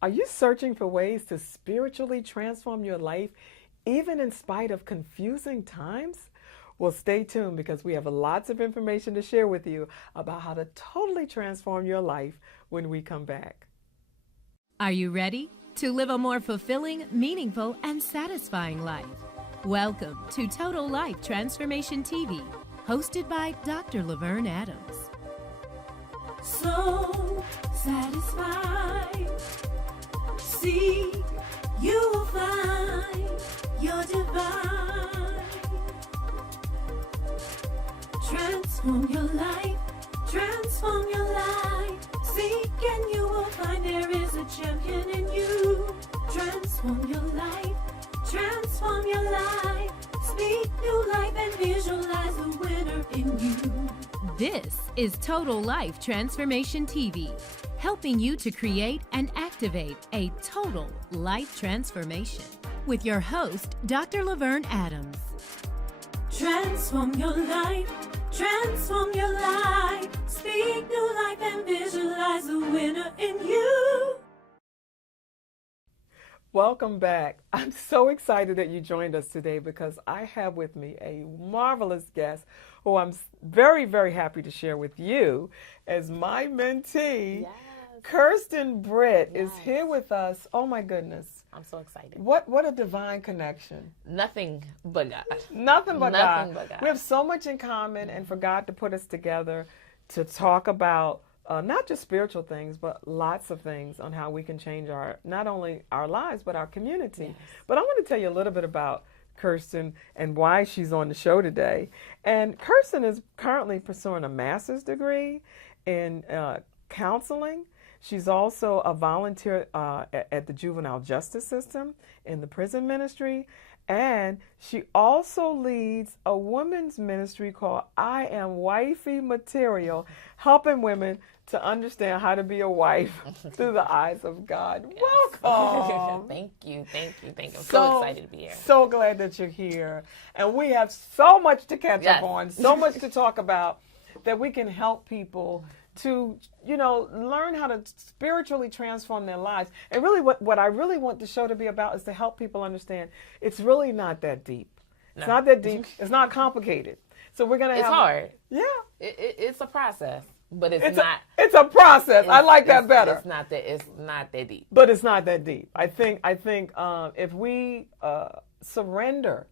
Are you searching for ways to spiritually transform your life, even in spite of confusing times? Well, stay tuned because we have lots of information to share with you about how to totally transform your life when we come back. Are you ready to live a more fulfilling, meaningful, and satisfying life? Welcome to Total Life Transformation TV, hosted by Dr. LaVerne Adams. So satisfied, see, you will find your divine. Transform your life, transform your life. Seek and you will find there is a champion in you. Transform your life, transform your life. Speak new life and visualize the winner in you. This is Total Life Transformation TV, helping you to create and activate a total life transformation. With your host, Dr. LaVerne Adams. Transform your life, transform your life. Speak new life and visualize the winner in you. Welcome back. I'm so excited that you joined us today because I have with me a marvelous guest who I'm very, very happy to share with you as my mentee. Yes. Kirsten Britt Yes. is here with us. Oh my goodness. I'm so excited. What a divine connection. Nothing but God. Nothing but Nothing God. but God. We have so much in common, and for God to put us together to talk about not just spiritual things, but lots of things on how we can change not only our lives, but our community. Yes. But I want to tell you a little bit about Kirsten and why she's on the show today. And Kirsten is currently pursuing a master's degree in counseling. She's also a volunteer at the juvenile justice system in the prison ministry. And she also leads a women's ministry called I Am Wifey Material, helping women to understand how to be a wife through the eyes of God. Yes. Welcome. Thank you. I'm so excited to be here. So glad that you're here. And we have so much to catch Yes. up on, so much to talk about that we can help people to, learn how to spiritually transform their lives. And really what I really want the show to be about is to help people understand it's really not that deep. No. It's not that deep. It's not complicated. So we're going to It's hard. Yeah. It's a process, but it's a process. I like that better. It's not that deep. But it's not that deep. I think if we surrender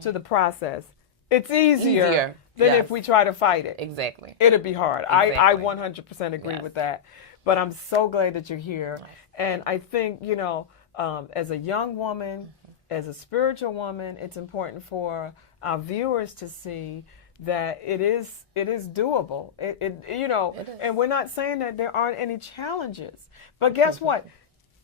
to the process, it's easier than Yes. if we try to fight it. Exactly. It'd be hard. Exactly. I 100% agree Yes. with that. But I'm so glad that you're here. And I think, as a young woman, as a spiritual woman, it's important for our viewers to see that it is doable. It is. And we're not saying that there aren't any challenges. But guess what?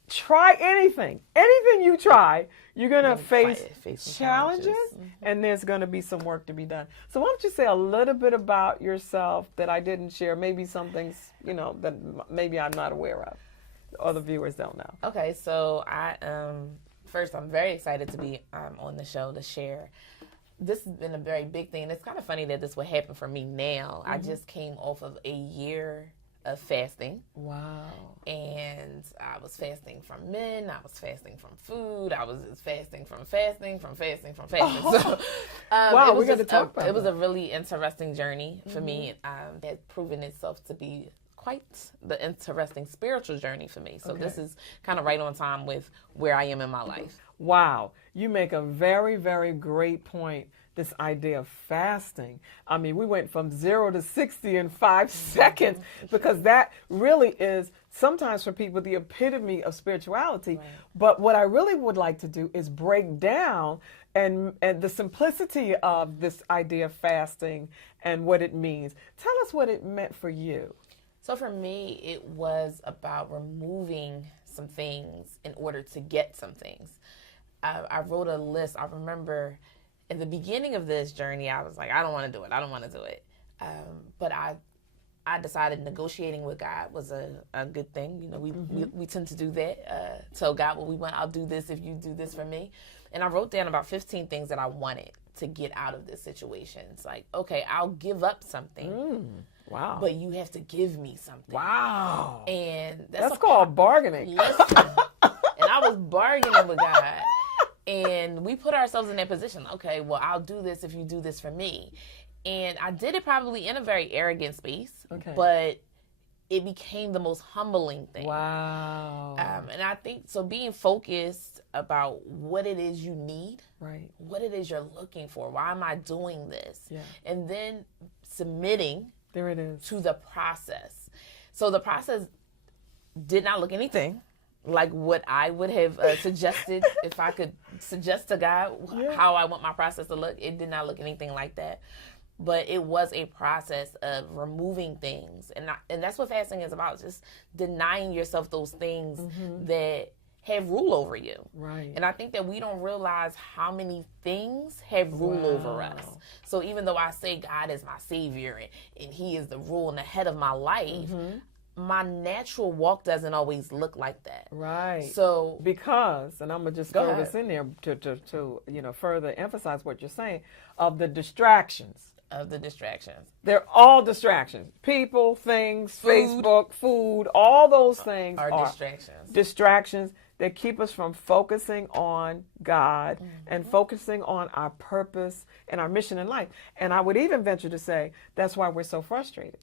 Try anything. Anything you try, you're going to face some challenges, and there's going to be some work to be done. So why don't you say a little bit about yourself that I didn't share, maybe some things, that maybe I'm not aware of, or the viewers don't know. Okay, so first I'm very excited to be on the show to share. This has been a very big thing. It's kind of funny that this would happen for me now. I just came off of a year of fasting. Wow. And I was fasting from men. I was fasting from food. I was just fasting from fasting. Oh. So, Wow, we got to talk about it was that. a really interesting journey for me. It had proven itself to be quite the interesting spiritual journey for me. So this is kind of right on time with where I am in my life. Wow. You make a very, very great point. This idea of fasting. I mean, we went from 0 to 60 in 5 seconds because that really is sometimes for people the epitome of spirituality. Right. But what I really would like to do is break down and the simplicity of this idea of fasting and what it means. Tell us what it meant for you. So for me, it was about removing some things in order to get some things. I wrote a list. I remember in the beginning of this journey, I was like, I don't want to do it. But I decided negotiating with God was a good thing. We tend to do that. Tell God what we want. I'll do this if you do this for me. And I wrote down about 15 things that I wanted to get out of this situation. It's like, okay, I'll give up something. Wow. But you have to give me something. Wow. And that's called bargaining. Listen. And I was bargaining with God. And we put ourselves in that position. Okay, well, I'll do this if you do this for me. And I did it probably in a very arrogant space. Okay. But it became the most humbling thing. Wow. And I think, so being focused about what it is you need. Right. What it is you're looking for. Why am I doing this? Yeah. And then submitting. There it is. To the process. So the process did not look anything like what I would have suggested if I could suggest to God how I want my process to look. It did not look anything like that. But it was a process of removing things. And that's what fasting is about, just denying yourself those things that have rule over you. Right. And I think that we don't realize how many things have rule over us. So even though I say God is my savior and he is the rule and the head of my life, my natural walk doesn't always look like that. Right. So because, and I'm gonna just throw this in there to further emphasize what you're saying, of the distractions. They're all distractions. People, things, Facebook, food, all those things are distractions. Distractions that keep us from focusing on God and focusing on our purpose and our mission in life. And I would even venture to say that's why we're so frustrated.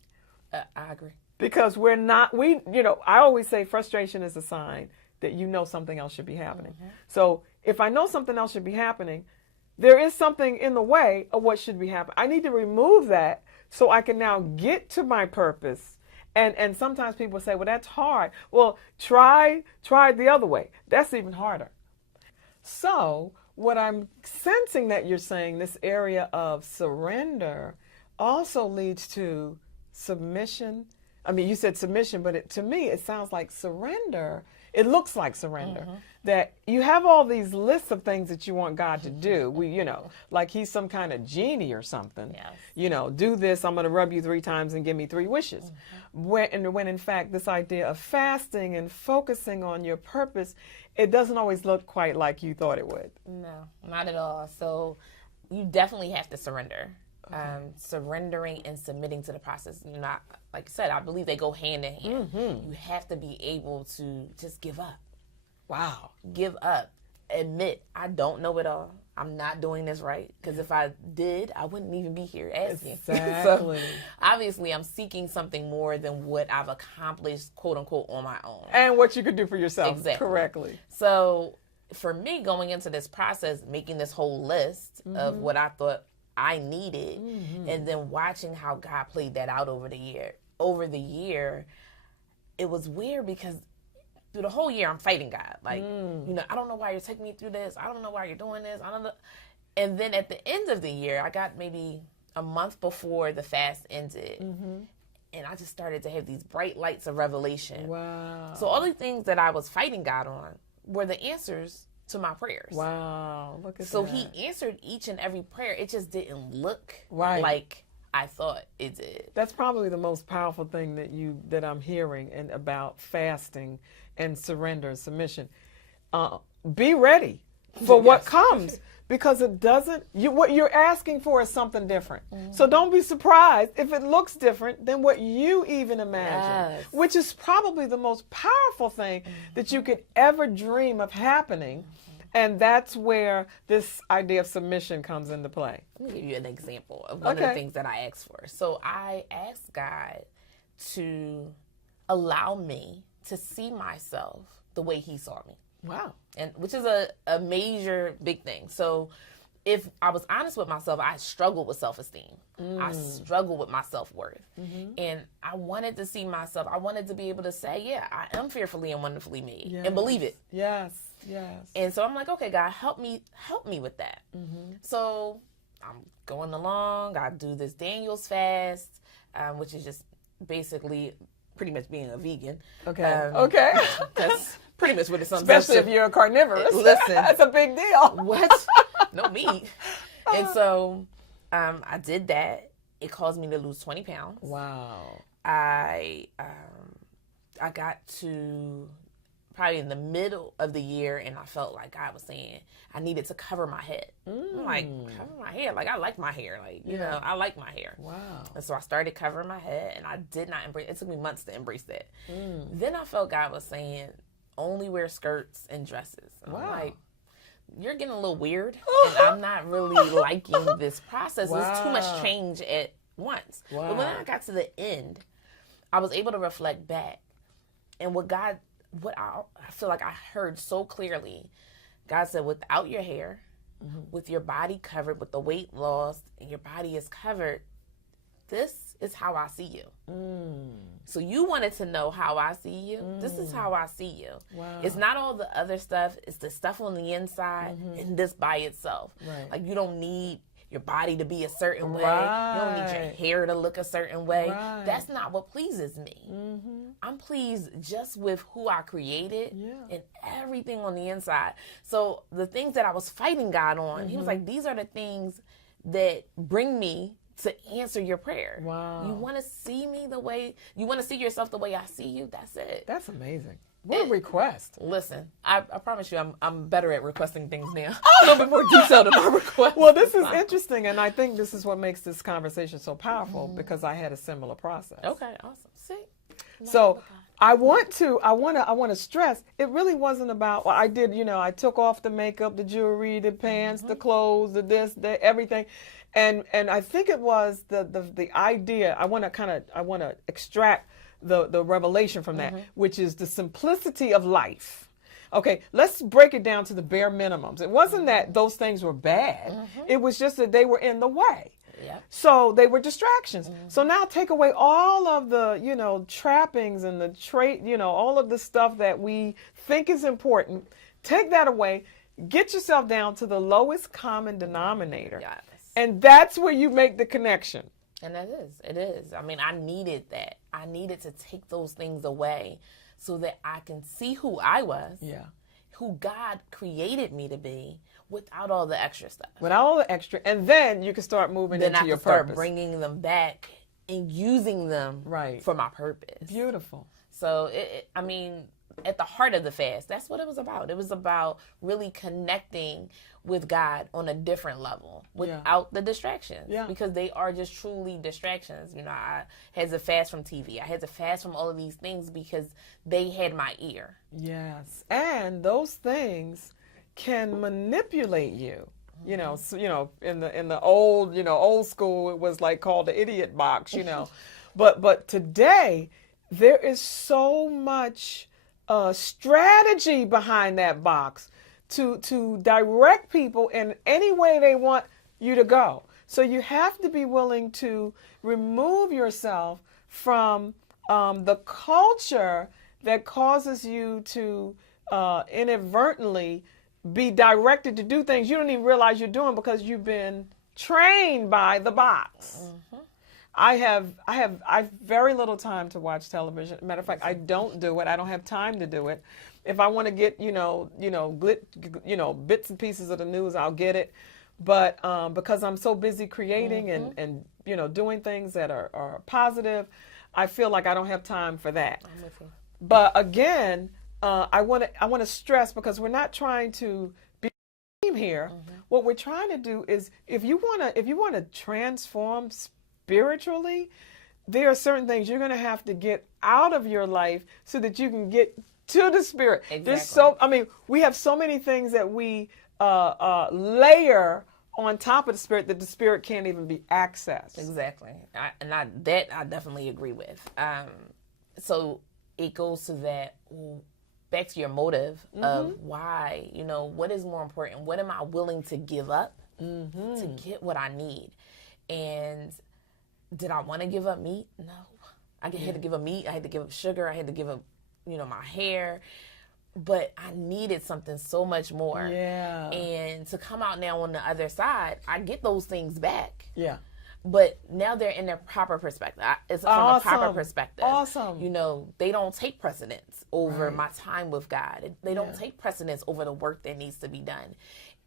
I agree. Because I always say frustration is a sign that something else should be happening. So if I know something else should be happening, there is something in the way of what should be happening. I need to remove that so I can now get to my purpose. And sometimes people say, well, that's hard. Well, try the other way. That's even harder. So what I'm sensing that you're saying, this area of surrender also leads to submission. I mean, you said submission, but to me, it sounds like surrender. It looks like surrender. That you have all these lists of things that you want God to do. Like he's some kind of genie or something. Yes. Do this, I'm going to rub you 3 times and give me 3 wishes. When in fact, this idea of fasting and focusing on your purpose, it doesn't always look quite like you thought it would. No, not at all. So you definitely have to surrender. Surrendering and submitting to the process. Not, like I said, I believe they go hand in hand. You have to be able to just give up. Wow. Give up. Admit, I don't know it all. I'm not doing this right. Because if I did, I wouldn't even be here asking. Exactly. So, obviously, I'm seeking something more than what I've accomplished, quote unquote, on my own. And what you could do for yourself. Exactly. Correctly. So, for me, going into this process, making this whole list of what I thought I needed, and then watching how God played that out over the year, it was weird because through the whole year I'm fighting God. Like, I don't know why you're taking me through this. I don't know why you're doing this. I don't know. And then at the end of the year, I got maybe a month before the fast ended, and I just started to have these bright lights of revelation. Wow. So all the things that I was fighting God on were the answers to my prayers. Wow, look at that. So he answered each and every prayer. It just didn't look like I thought it did. That's probably the most powerful thing that I'm hearing and about fasting and surrender and submission. Be ready for what comes, because it doesn't. What you're asking for is something different. So don't be surprised if it looks different than what you even imagine, which is probably the most powerful thing that you could ever dream of happening. And that's where this idea of submission comes into play. Let me give you an example of one of the things that I asked for. So I asked God to allow me to see myself the way he saw me. Wow. And which is a major big thing. So if I was honest with myself, I struggled with self-esteem. I struggled with my self-worth. And I wanted to see myself. I wanted to be able to say, yeah, I am fearfully and wonderfully made, and believe it. Yes. And so I'm like, okay, God, help me with that. So I'm going along. I do this Daniel's fast, which is just basically pretty much being a vegan. Okay. That's pretty much what it sums Especially up to. if you're a carnivorous. Listen. That's a big deal. What? No meat. And so I did that. It caused me to lose 20 pounds. Wow. I got to probably in the middle of the year, and I felt like God was saying I needed to cover my head. I'm like, cover my hair? Like, I like my hair. Like, you know, I like my hair. Wow. And so I started covering my head, and I did not embrace it. It took me months to embrace that. Then I felt God was saying, only wear skirts and dresses. And I'm like, you're getting a little weird, and I'm not really liking this process. It's too much change at once. But when I got to the end, I was able to reflect back. And what I feel like I heard so clearly, God said, without your hair, with your body covered, with the weight lost, and your body is covered, this is how I see you. So you wanted to know how I see you? This is how I see you. Wow. It's not all the other stuff. It's the stuff on the inside and this by itself. Right. Like, you don't need your body to be a certain way. Right. You don't need your hair to look a certain way. Right. That's not what pleases me. I'm pleased just with who I created and everything on the inside. So the things that I was fighting God on, he was like, these are the things that bring me to answer your prayer. Wow. You want to see me the way, you want to see yourself the way I see you? That's it. That's amazing. What a request. Listen, I promise you I'm better at requesting things now. A little bit more detailed in my request. Well, this is interesting, and I think this is what makes this conversation so powerful, because I had a similar process. Okay, awesome. See? So I want to stress, it really wasn't about, well, I did, I took off the makeup, the jewelry, the pants, the clothes, the this, the everything. And I think it was the idea, I want to extract the revelation from that, which is the simplicity of life. Okay, let's break it down to the bare minimums. It wasn't that those things were bad. It was just that they were in the way. Yep. So they were distractions. So now take away all of the, trappings and the trait, all of the stuff that we think is important. Take that away. Get yourself down to the lowest common denominator. Yes. And that's where you make the connection. And it is. I mean, I needed that. I needed to take those things away so that I can see who I was, who God created me to be, without all the extra stuff. Without all the extra, and then you can start moving into your purpose. Then I can start bringing them back and using them for my purpose. Beautiful. So, at the heart of the fast, that's what it was about. It was about really connecting with God on a different level without the distractions, because they are just truly distractions. I had to fast from TV. I had to fast from all of these things because they had my ear. Yes. And those things can manipulate you. In the old school, it was like called the idiot box, but today there is so much strategy behind that box to direct people in any way they want you to go. So you have to be willing to remove yourself from the culture that causes you to inadvertently be directed to do things you don't even realize you're doing because you've been trained by the box. I have very little time to watch television. Matter of fact, I don't do it. I don't have time to do it. If I want to get, bits and pieces of the news, I'll get it. But because I'm so busy creating and doing things that are positive, I feel like I don't have time for that. I'm with you. But again, I want to stress, because we're not trying to be here. What we're trying to do is, if you want to transform spiritually, there are certain things you're going to have to get out of your life so that you can get to the Spirit. Exactly. We have so many things that we layer on top of the Spirit that the Spirit can't even be accessed. Exactly. I definitely agree with. So it goes to that, back to your motive of why, what is more important? What am I willing to give up to get what I need? And did I want to give up meat? No. I had to give up meat. I had to give up sugar. I had to give up, my hair. But I needed something so much more. Yeah. And to come out now on the other side, I get those things back. Yeah. But now they're in their proper perspective. It's from a proper perspective. Awesome. They don't take precedence over my time with God. They don't take precedence over the work that needs to be done.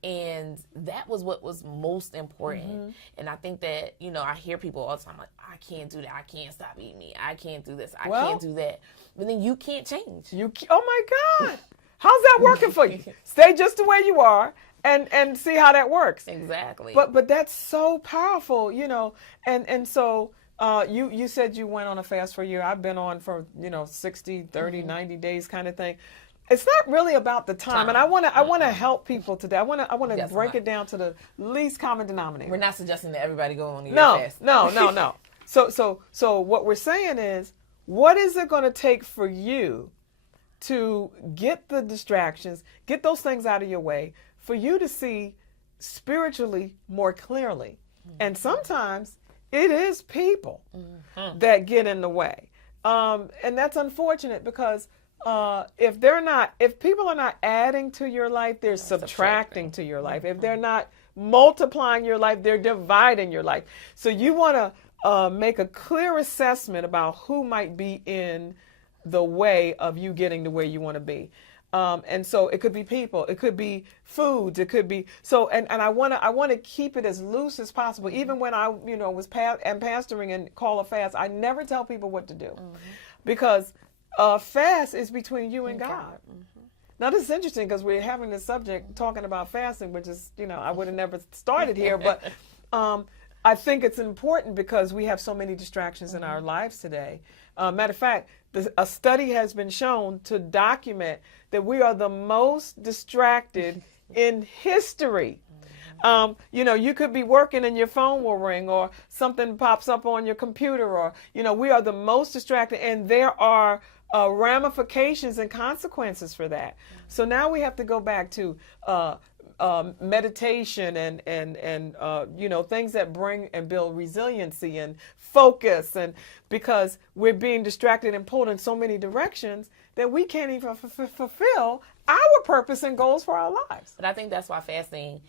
And that was what was most important. And I think that, I hear people all the time like, I can't do that. I can't stop eating meat. I can't do this. I can't do that. But then you can't change. Oh my God. How's that working for you? Stay just the way you are and see how that works. Exactly. But that's so powerful, and so you said you went on a fast for a year. I've been on for 60, 30, 90 days kind of thing. It's not really about the time. And I want to help people today. I want to break it down to the least common denominator. We're not suggesting that everybody go on a year fast. No. So what we're saying is, what is it going to take for you to get the distractions, get those things out of your way, for you to see spiritually more clearly? And sometimes it is people that get in the way. And that's unfortunate, because if people are not adding to your life, they're subtracting to your life. If they're not multiplying your life, they're dividing your life. So you want to make a clear assessment about who might be in the way of you getting to where you want to be. And so it could be people, it could be foods, it could be and I want to keep it as loose as possible. Even when I was pastoring and call a fast, I never tell people what to do, because fast is between you and God. Now this is interesting, because we're having this subject talking about fasting, which is I would have never started here, but I think it's important because we have so many distractions in our lives today. Matter of fact, a study has been shown to document that we are the most distracted in history. You could be working and your phone will ring, or something pops up on your computer, or, we are the most distracted, and there are ramifications and consequences for that. So now we have to go back to meditation and things that bring and build resiliency and focus, and because we're being distracted and pulled in so many directions that we can't even fulfill our purpose and goals for our lives. But I think that's why fasting,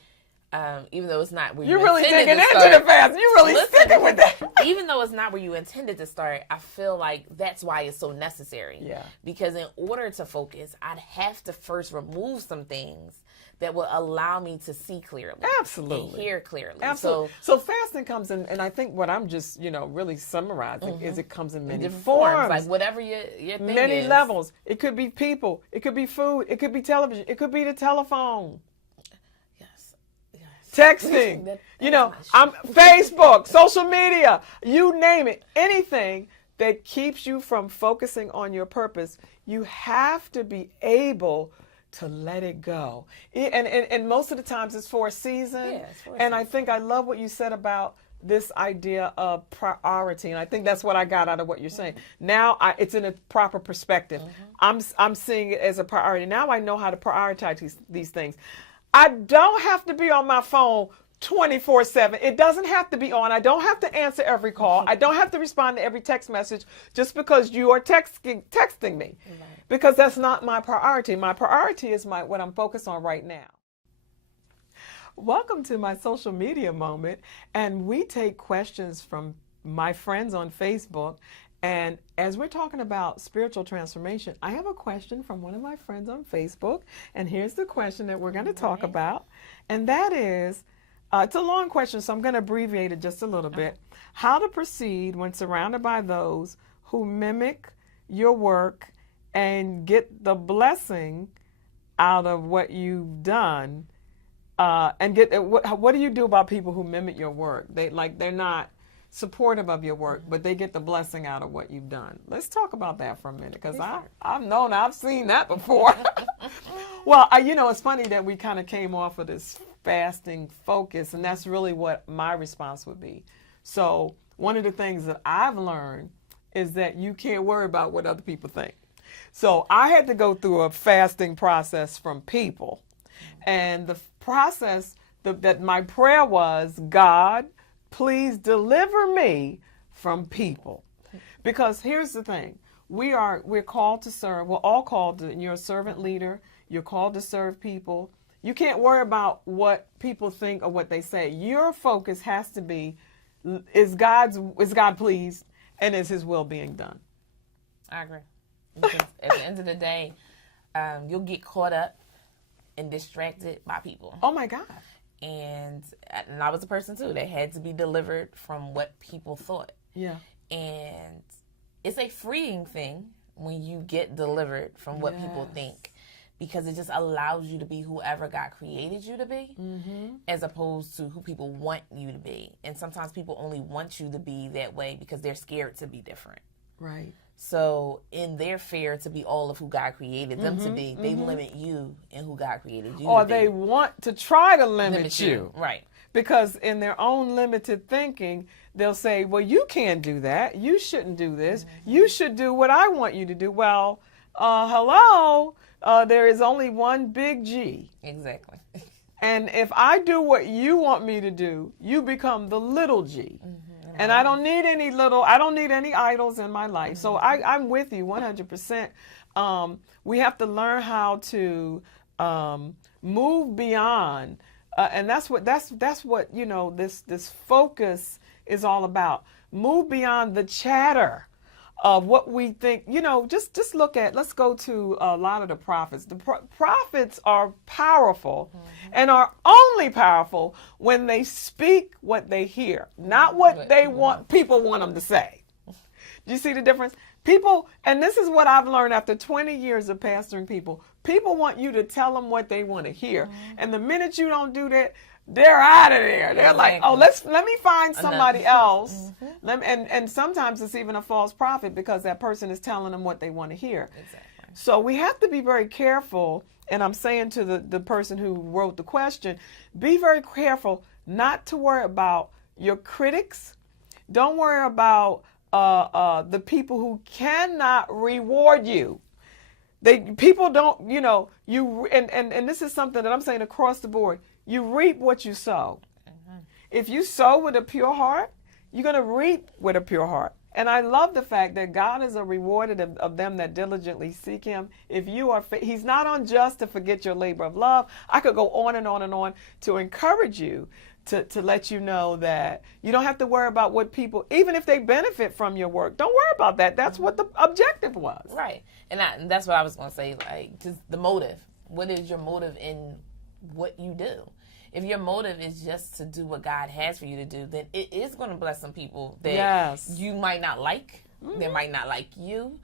even though it's not where you're you really intended digging to into start, the fast. You're really sticking with that. Even though it's not where you intended to start, I feel like that's why it's so necessary. Yeah. Because in order to focus, I'd have to first remove some things that will allow me to see clearly. Absolutely. And hear clearly. Absolutely. So fasting comes in, and I think what I'm just, really summarizing is it comes in many different forms. Like whatever your thing many is. levels. It could be people. It could be food. It could be television. It could be the telephone. Yes. Texting. I'm Facebook, social media, you name it. Anything that keeps you from focusing on your purpose, you have to be able to let it go. And most of the times it's for a season. Yeah, it's for a and I season. think I love what you said about this idea of priority. And I think that's what I got out of what you're saying. Now it's in a proper perspective. I'm seeing it as a priority. Now I know how to prioritize these things. I don't have to be on my phone 24/7. It doesn't have to be on. I don't have to answer every call. I don't have to respond to every text message just because you are texting me. Right. Because that's not my priority. My priority is what I'm focused on right now. Welcome to my social media moment, and we take questions from my friends on Facebook. And as we're talking about spiritual transformation, I have a question from one of my friends on Facebook, and here's the question that we're going to talk about, and that is, it's a long question, so I'm going to abbreviate it just a little bit. How to proceed when surrounded by those who mimic your work and get the blessing out of what you've done, and what do you do about people who mimic your work? They're not supportive of your work, but they get the blessing out of what you've done. Let's talk about that for a minute, because I've seen that before. Well, it's funny that we kind of came off of this fasting focus, and that's really what my response would be. So one of the things that I've learned is that you can't worry about what other people think. So I had to go through a fasting process from people. And the process that my prayer was, God, please deliver me from people. Because here's the thing. We're called to serve. We're all called to, and you're a servant leader. You're called to serve people. You can't worry about what people think or what they say. Your focus has to be, is God pleased, and is his will being done? I agree. Because at the end of the day, you'll get caught up and distracted by people. Oh my God. And I was a person too that had to be delivered from what people thought. Yeah. And it's a freeing thing when you get delivered from what people think, because it just allows you to be whoever God created you to be, as opposed to who people want you to be. And sometimes people only want you to be that way because they're scared to be different. Right. So in their fear to be all of who God created them to be, they limit you in who God created you or to be. they want to try to limit you. Right. Because in their own limited thinking, they'll say, well, you can't do that. You shouldn't do this. You should do what I want you to do. Well, hello, there is only one big G. Exactly. And if I do what you want me to do, you become the little G. And I don't need any idols in my life. So I'm with you 100%. We have to learn how to move beyond, and that's what this focus is all about. Move beyond the chatter of what we think. Just let's go to a lot of the prophets. The prophets are powerful and are only powerful when they speak what they hear, not what people want them to say. Do you see the difference? People, and this is what I've learned after 20 years of pastoring people want you to tell them what they want to hear. And the minute you don't do that, they're out of there. They're like, oh, let me find somebody else. And sometimes it's even a false prophet because that person is telling them what they want to hear. Exactly. So we have to be very careful. And I'm saying to the person who wrote the question, be very careful not to worry about your critics. Don't worry about the people who cannot reward you. People don't, and this is something that I'm saying across the board. You reap what you sow. If you sow with a pure heart, you're going to reap with a pure heart. And I love the fact that God is a rewarder of them that diligently seek him. If you are, he's not unjust to forget your labor of love. I could go on and on and on to encourage you, to let you know that you don't have to worry about what people, even if they benefit from your work, don't worry about that. That's what the objective was. Right. And that's what I was going to say, like, just the motive. What is your motive in what you do? If your motive is just to do what God has for you to do, then it is going to bless some people that you might not like. They might not like you.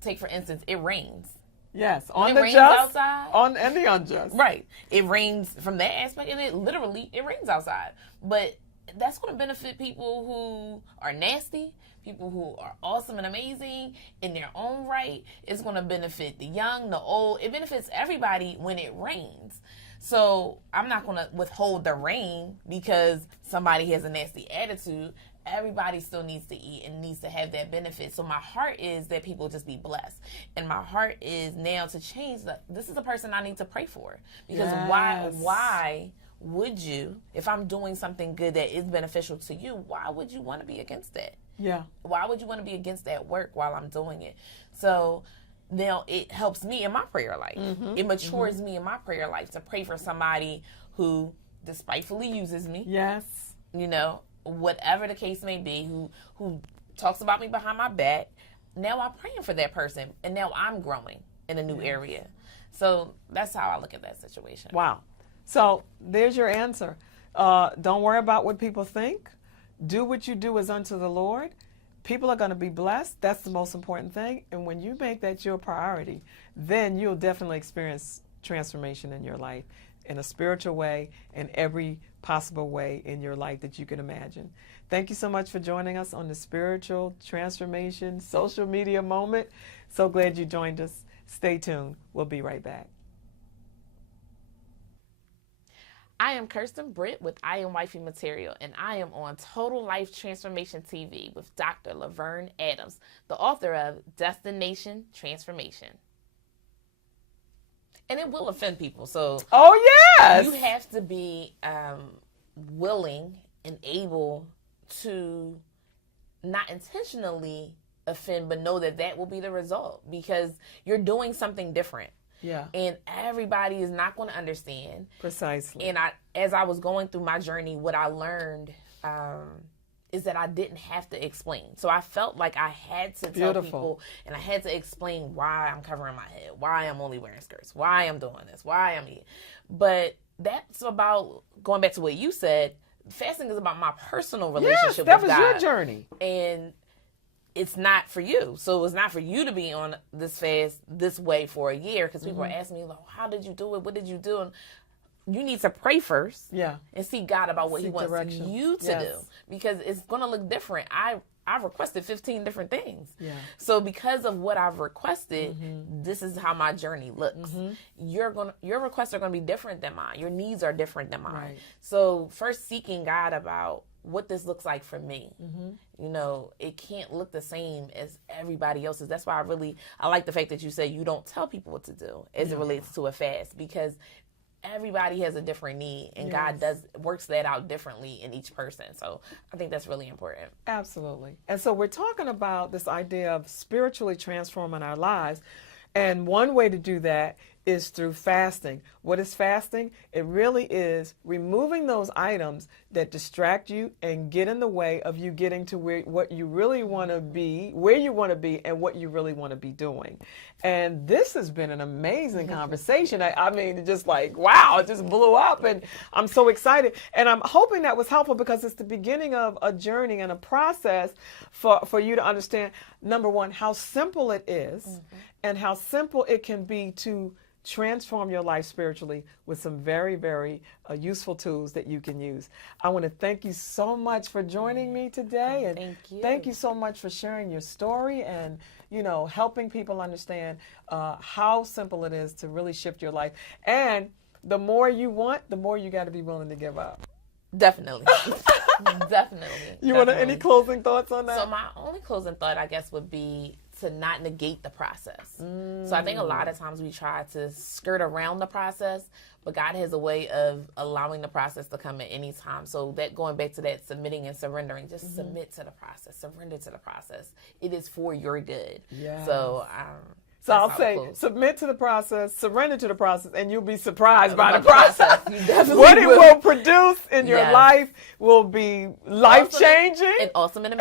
Take, for instance, it rains. Yes, when on the rains just outside, and the unjust. Right. It rains from that aspect, and it rains outside. But that's going to benefit people who are nasty, people who are awesome and amazing in their own right. It's going to benefit the young, the old. It benefits everybody when it rains. So I'm not going to withhold the rain because somebody has a nasty attitude. Everybody still needs to eat and needs to have that benefit. So my heart is that people just be blessed. And my heart is now to change that. This is a person I need to pray for. Because why would you, if I'm doing something good that is beneficial to you, why would you want to be against that? Yeah. Why would you want to be against that work while I'm doing it? So now it helps me in my prayer life. It matures me in my prayer life to pray for somebody who despitefully uses me. Yes. Whatever the case may be, who talks about me behind my back. Now I'm praying for that person, and now I'm growing in a new area. So that's how I look at that situation. Wow. So there's your answer. Don't worry about what people think. Do what you do as unto the Lord. People are going to be blessed. That's the most important thing. And when you make that your priority, then you'll definitely experience transformation in your life in a spiritual way, in every possible way in your life that you can imagine. Thank you so much for joining us on the Spiritual Transformation Social Media Moment. So glad you joined us. Stay tuned. We'll be right back. I am Kirsten Britt with I Am Wifey Material, and I am on Total Life Transformation TV with Dr. LaVerne Adams, the author of Destination Transformation. And it will offend people, so yes, you have to be willing and able to not intentionally offend, but know that will be the result because you're doing something different. Yeah. And everybody is not going to understand. Precisely. And as I was going through my journey, what I learned is that I didn't have to explain. So I felt like I had to tell people, and I had to explain why I'm covering my head, why I'm only wearing skirts, why I'm doing this, why I'm eating. But that's about, going back to what you said, fasting is about my personal relationship with God. Yes, that was your journey. And it's not for you. So it's not for you to be on this fast this way for a year, because people are asking me, like, how did you do it? What did you do? And you need to pray first, and seek God about what He wants you to do, because it's going to look different. I've requested 15 different things. Yeah. So because of what I've requested, this is how my journey looks. Your requests are going to be different than mine. Your needs are different than mine. Right. So first seeking God about what this looks like for me. You know, it can't look the same as everybody else's. That's why I like the fact that you say you don't tell people what to do as it relates to a fast, because everybody has a different need, and God works that out differently in each person. So I think that's really important. Absolutely. And so we're talking about this idea of spiritually transforming our lives. And one way to do that is through fasting. What is fasting? It really is removing those items that distract you and get in the way of you getting to what you really want to be, where you want to be, and what you really want to be doing. And this has been an amazing conversation. I mean, just like, wow, it just blew up, and I'm so excited. And I'm hoping that was helpful, because it's the beginning of a journey and a process for you to understand, number one, how simple it is and how simple it can be to transform your life spiritually with some very, very useful tools that you can use. I want to thank you so much for joining me today. And thank you. Thank you so much for sharing your story and, you know, helping people understand how simple it is to really shift your life. And the more you want, the more you got to be willing to give up. Definitely. Definitely. You want any closing thoughts on that? So my only closing thought, I guess, would be to not negate the process. So I think a lot of times we try to skirt around the process, but God has a way of allowing the process to come at any time. So that, going back to that submitting and surrendering, just submit to the process, surrender to the process. It is for your good. Yeah. So I'll say, submit to the process, surrender to the process, and you'll be surprised by the process. What it will produce in your life will be life-changing. And awesome and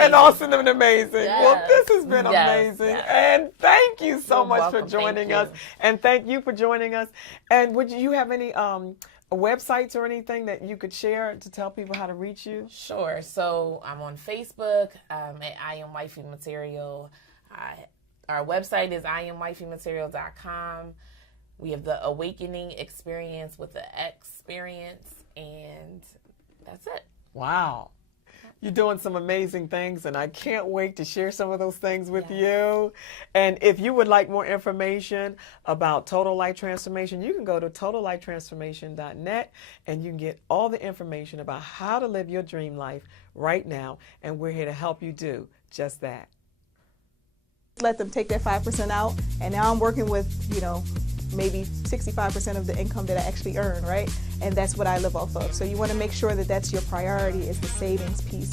amazing. Yes. Well, this has been amazing. Yes. And thank you so much for joining us. And thank you for joining us. And would you have any websites or anything that you could share to tell people how to reach you? Sure. So I'm on Facebook at I Am Wifey Material. Our website is IamWifeyMaterial.com. We have the Awakening Experience with the Experience, and that's it. Wow. You're doing some amazing things, and I can't wait to share some of those things with you. And if you would like more information about Total Life Transformation, you can go to TotalLifeTransformation.net, and you can get all the information about how to live your dream life right now, and we're here to help you do just that. Let them take that 5% out, and now I'm working with, you know, maybe 65% of the income that I actually earn, right? And that's what I live off of. So you want to make sure that that's your priority, is the savings piece,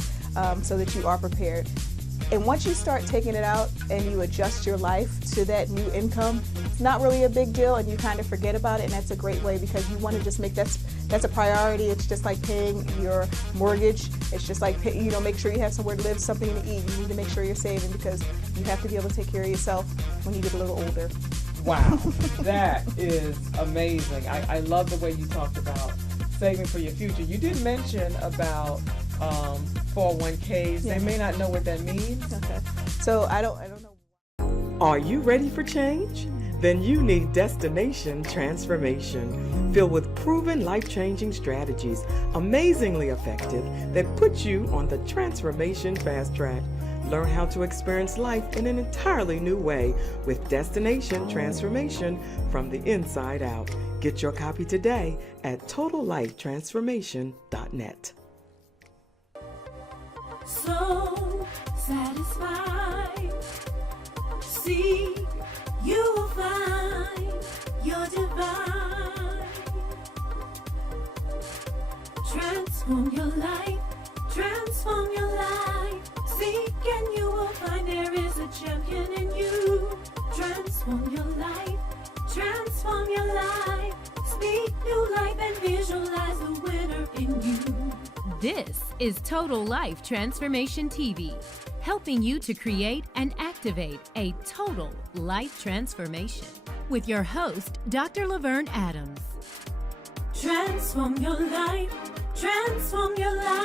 so that you are prepared. And once you start taking it out and you adjust your life to that new income, it's not really a big deal, and you kind of forget about it, and that's a great way, because you want to just make that's a priority. It's just like paying your mortgage. It's just like, you know, make sure you have somewhere to live, something to eat. You need to make sure you're saving, because you have to be able to take care of yourself when you get a little older. Wow, that is amazing. I love the way you talked about saving for your future. You did mention about 401ks. They may not know what that means. Okay. So I don't know. Are you ready for change? Then you need Destination Transformation, filled with proven life-changing strategies, amazingly effective, that put you on the transformation fast track. Learn how to experience life in an entirely new way with Destination Transformation from the inside out. Get your copy today at TotalLifeTransformation.net. So satisfied, see, you will find your divine. Transform your life, transform your life. Seek and you will find there is a champion in you. Transform your life, transform your life. Speak new life and visualize the winner in you. This is Total Life Transformation TV, helping you to create and activate a total life transformation. With your host, Dr. LaVerne Adams. Transform your life. Transform your life.